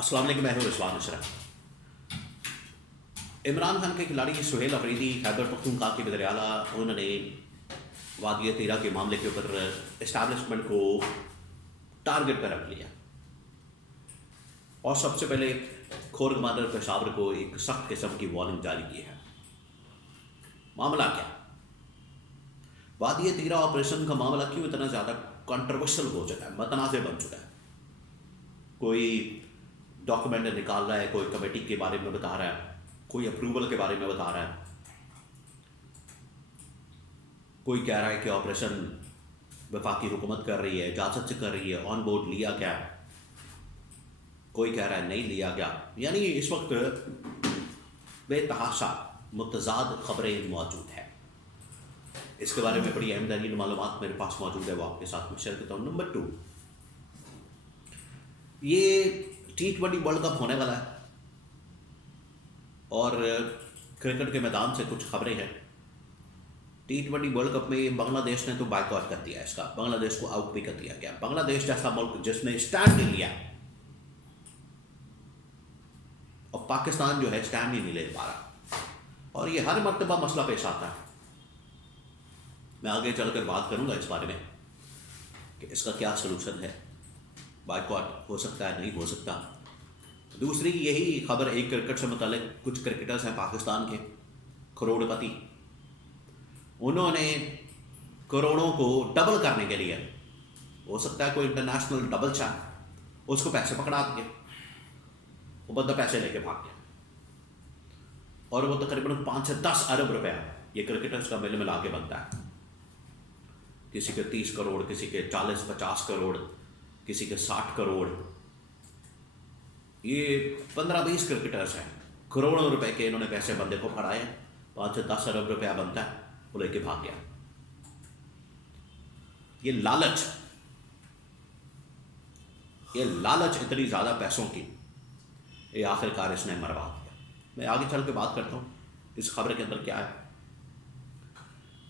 अस्सलाम वालेकुम, मैं हूं रिजवान अशरफ। इमरान खान के खिलाड़ी सुहेल अफरीदी खैबर पख्तूनख्वा के बदरियाला, उन्होंने वादिया तीरा के मामले के ऊपर इस्टेब्लिशमेंट को टारगेट पर रख लिया और सबसे पहले खोर कमांडर पेशावर को एक सख्त किस्म की वार्निंग जारी की है। मामला क्या? वादिया तीरा ऑपरेशन का मामला क्यों इतना ज़्यादा कंट्रोवर्शियल हो चुका है, मतनाज़ बन चुका है? कोई डॉक्यूमेंट निकाल रहा है, कोई कमेटी के बारे में बता रहा है, कोई अप्रूवल के बारे में बता रहा है, कोई कह रहा है कि ऑपरेशन वफाकी हुकूमत कर रही है, इजाज़त से कर रही है, ऑन बोर्ड लिया गया, कोई कह रहा है नहीं लिया गया। यानी इस वक्त बेतहाशा मुतज़ाद खबरें मौजूद हैं। इसके बारे में बड़ी अहम तरीन मालूमात मेरे पास मौजूद है, वो आपके साथ में शेयर करता हूँ। नंबर 2, ये T20 वर्ल्ड कप होने वाला है और क्रिकेट के मैदान से कुछ खबरें हैं। T20 वर्ल्ड कप में बांग्लादेश ने तो बायकॉट कर दिया, इसका बांग्लादेश को आउट भी कर दिया गया। बांग्लादेश जैसा मुल्क जिसने स्टैंड नहीं लिया और पाकिस्तान जो है स्टैंड ही नहीं ले पा रहा, और ये हर मर्तबा मसला पेश आता है। मैं आगे चलकर बात करूंगा इस बारे में कि इसका क्या सलूशन है, बायकॉट हो सकता है, नहीं हो सकता। दूसरी यही खबर एक क्रिकेट से मुतालिक, कुछ क्रिकेटर्स हैं पाकिस्तान के करोड़पति, उन्होंने करोड़ों को डबल करने के लिए, हो सकता है कोई इंटरनेशनल डबल चाह, उसको पैसे पकड़ा दिए, वो बंदा पैसे लेके भाग गया और वो तकरीबन 5 से 10 अरब रुपया ये क्रिकेटर्स का मिल मिला के बनता है। किसी के 30 करोड़, किसी के 40-50 करोड़, किसी के 60 करोड़। ये 15-20 क्रिकेटर्स हैं, करोड़ों रुपए के इन्होंने पैसे बंदे को फड़ाए, 5 से 10 अरब रुपया बनता है, वो लेके भाग गया। ये लालच इतनी ज़्यादा पैसों की, ये आखिरकार इसने मरवा दिया। मैं आगे चल के बात करता हूँ इस खबर के अंदर क्या है।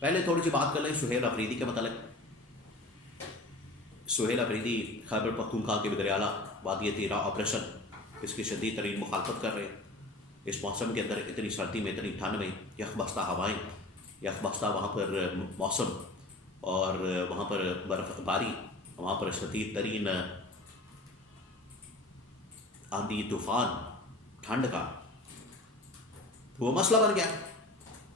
पहले थोड़ी सी बात कर लें सुहेल अफरीदी के मतलब। सुहेल अफरीदी खैबर पख्तूनख्वा के बदरियाला वादिया तीरा ऑपरेशन, इसकी शदीद तरीन मुखालफत कर रहे हैं। इस मौसम के अंदर, इतनी सर्दी में, इतनी ठंड में, यखबस्ता हवाएँ, यखबस्ता वहाँ पर मौसम और वहाँ पर बर्फबारी, वहाँ पर शदीद तरीन आंधी तूफान, ठंड का, तो वो मसला बन गया।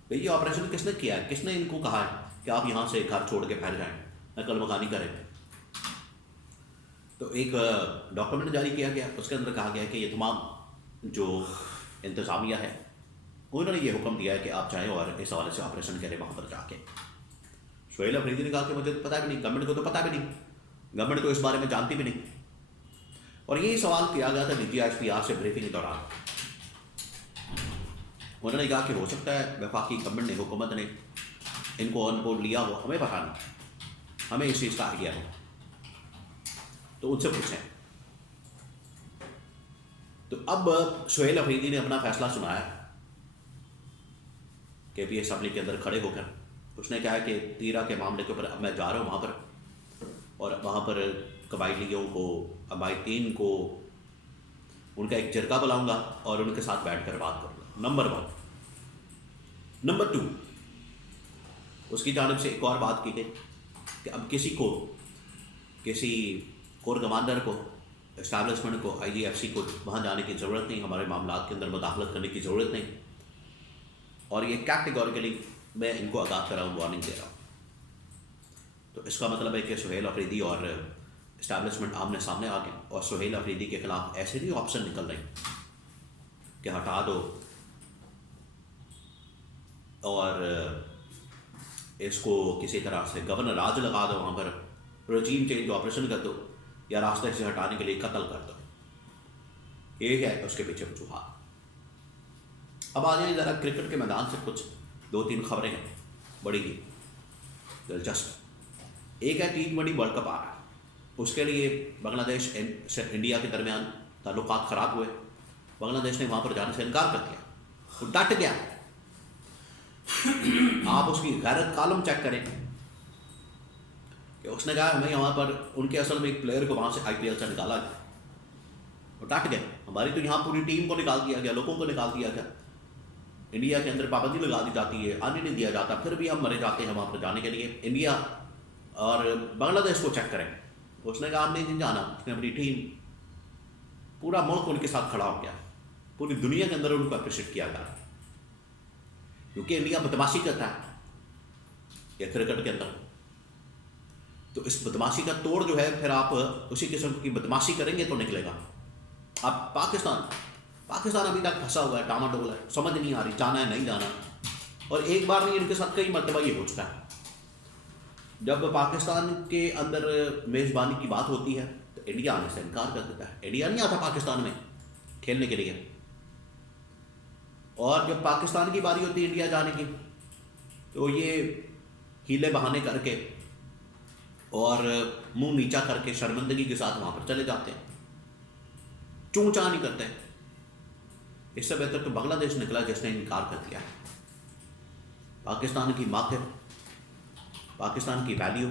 भाई ये ऑपरेशन किसने किया है, किसने इनको कहा है कि आप यहाँ से घर छोड़ के फैल जाएँ, नकल मकानी करें? तो एक डॉक्यूमेंट जारी किया गया, उसके अंदर कहा गया कि ये तमाम जो इंतज़ामिया है उन्होंने ये हुक्म दिया है कि आप जाएँ और इस हवाले से ऑपरेशन करें वहाँ पर जाके। सुहेल अफरीदी ने कहा कि मुझे तो पता भी नहीं, गवर्नमेंट को तो पता भी नहीं, गवर्नमेंट तो इस बारे में जानती भी नहीं। और यही सवाल किया गया था DGISPR से ब्रीफिंग के दौरान। उन्होंने कहा कि हो सकता है वफाकी गवर्नमेंट ने, हुकूमत ने इनको ऑन बोर्ड लिया हो, हमें पता नहीं, हमें इस चीज़ का आइडिया नहीं, तो उनसे पूछें। तो अब सुहेल अफरीदी ने अपना फैसला सुनाया KP असम्बली के अंदर खड़े होकर। उसने कहा कि तीरा के मामले के ऊपर अब मैं जा रहा हूँ वहाँ पर, और वहाँ पर कबायलियों को, अबायतीन को, उनका एक जरगा बुलाऊंगा और उनके साथ बैठ कर बात करूँगा। नंबर 1। नंबर 2, उसकी जानिब से एक और बात की गई कि अब किसी कोर कमांडर को, इस्टेब्लिशमेंट को, IGFC को वहाँ जाने की ज़रूरत नहीं, हमारे मामलात के अंदर मुदाखलत करने की ज़रूरत नहीं। और ये कैटेगोरिकली मैं इनको आगाह कर रहा हूँ, वार्निंग दे रहा हूँ। तो इसका मतलब है कि सुहेल अफरीदी और इस्टेब्लिशमेंट आमने सामने आ गए, और सुहेल अफरीदी के ख़िलाफ़ ऐसे भी ऑप्शन निकल रहे हैं कि हटा दो और इसको किसी तरह से गवर्नर राज लगा दो, वहाँ पर रजीम चेंज, ऑपरेशन कर दो, या रास्ते से हटाने के लिए कत्ल कर दो। ये है उसके पीछे वजूहात। अब आ जाए ज़रा क्रिकेट के मैदान से कुछ 2-3 खबरें हैं बड़ी ही दिलचस्प। एक है T20 वर्ल्ड कप आ रहा है, उसके लिए बांग्लादेश से इंडिया के दरमियान ताल्लुकात ख़राब हुए, बांग्लादेश ने वहाँ पर जाने से इनकार कर दिया, वो डट गया। आप उसकी गैरत कालम चेक करें कि उसने कहा हमें यहाँ पर, उनके असल में एक प्लेयर को वहाँ से IPL से निकाला गया, और डट गए। हमारी तो यहाँ पूरी टीम को निकाल दिया गया, लोगों को निकाल दिया गया। इंडिया के अंदर पाबंदी लगा दी जाती है, आने नहीं दिया जाता, फिर भी हम मरे जाते हैं वहाँ पर जाने के लिए। इंडिया और बांग्लादेश को चेक करें, उसने कहा हमने नहीं जाना, उसने अपनी टीम, पूरा मुल्क उनके साथ खड़ा हो गया, पूरी दुनिया के अंदर उनको अप्रिशिएट किया जा रहा है, क्योंकि इंडिया बदमाशी करता है या क्रिकेट के अंदर। तो इस बदमाशी का तोड़ जो है, फिर आप उसी किस्म की बदमाशी करेंगे तो निकलेगा। अब पाकिस्तान अभी तक फंसा हुआ है, टामाटोल है, समझ नहीं आ रही जाना है नहीं जाना। और एक बार नहीं, इनके साथ कई मरतबा ये हो चुका है। जब पाकिस्तान के अंदर मेज़बानी की बात होती है तो इंडिया आने से इनकार कर देता है। इंडिया नहीं आता पाकिस्तान में खेलने के लिए, और जब पाकिस्तान की बारी होती है इंडिया जाने की, तो ये हीले बहाने करके और मुंह नीचा करके शर्मिंदगी के साथ वहाँ पर चले जाते हैं, चूं चा नहीं करते। इससे बेहतर तो बांग्लादेश निकला जिसने इनकार कर दिया। पाकिस्तान की मार्केट, पाकिस्तान की वैल्यू,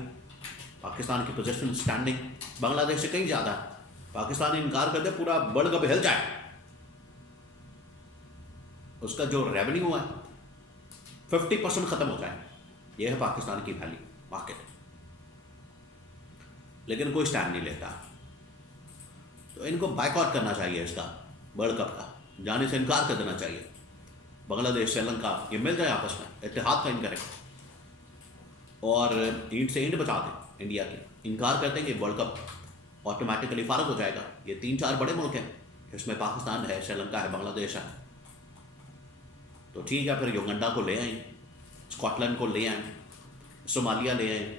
पाकिस्तान की पोजीशन स्टैंडिंग बांग्लादेश से कहीं ज़्यादा है। पाकिस्तान इनकार कर दे, पूरा वर्ल्ड कप हिल जाए, उसका जो रेवेन्यू है 50% ख़त्म हो जाए। यह है पाकिस्तान की वैल्यू मार्केट। लेकिन कोई स्टैंड नहीं लेता, तो इनको बायकॉट करना चाहिए, इसका वर्ल्ड कप का जाने से इनकार कर देना चाहिए। बांग्लादेश, श्रीलंका ये मिल जाए आपस में, इत्तेहाद कायम करें और ईंट से ईंट बचा दें इंडिया की। इनकार कर देंगे, वर्ल्ड कप ऑटोमेटिकली फारग हो जाएगा। ये 3-4 बड़े मुल्क हैं, इसमें पाकिस्तान है, श्रीलंका है, बांग्लादेश है, तो ठीक है। फिर युगांडा को ले आए, स्कॉटलैंड को ले आए, सोमालिया ले आए,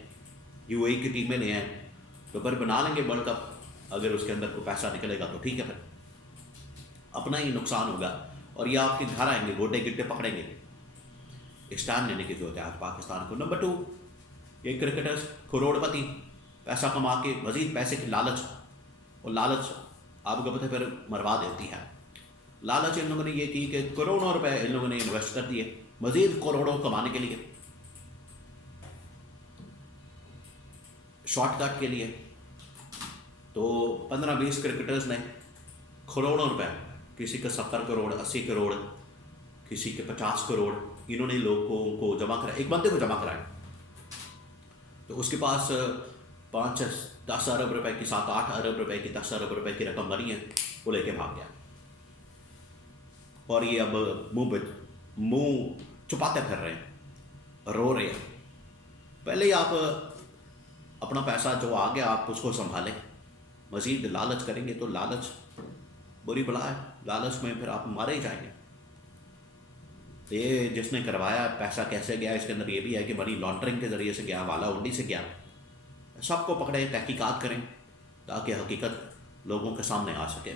यूएई की टीमें ले आए, तो फिर बना लेंगे वर्ल्ड कप। अगर उसके अंदर कोई पैसा निकलेगा तो ठीक है, फिर अपना ही नुकसान होगा और ये आपके घर आएंगे, गोटे गिट्टे पकड़ेंगे। स्टैंड लेने की जरूरत है आज पाकिस्तान को। नंबर 2, ये क्रिकेटर्स करोड़पति, पैसा कमा के मजीद पैसे की लालच, और लालच आपको पता है फिर मरवा देती है। लालच इन लोगों ने ये की कि करोड़ों रुपए इन लोगों ने इन्वेस्ट कर दिए मजीद करोड़ों कमाने के लिए, शॉर्टकट के लिए। तो 15-20 क्रिकेटर्स ने करोड़ों रुपए, किसी का 70 करोड़, 80 करोड़, किसी के 50 करोड़, इन्होंने लोगों को जमा कराया, एक बंदे को जमा कराया। तो उसके पास 5-10 अरब रुपए की, 7-8 अरब रुपए की, 10 अरब रुपए की रकम बनी है, वो लेके भाग गया। और ये अब मुंह छुपाते फिर रहे हैं, रो रहे हैं। पहले ही आप अपना पैसा जो आ गया आप उसको संभालें। मजीद लालच करेंगे तो लालच बुरी बला है, लालच में फिर आप मारे ही जाएंगे। ये जिसने करवाया, पैसा कैसे गया, इसके अंदर ये भी है कि मनी लॉन्ड्रिंग के ज़रिए से गया, वाला उंडी से गया। सबको पकड़े, तहकीकात करें ताकि हकीकत लोगों के सामने आ सके।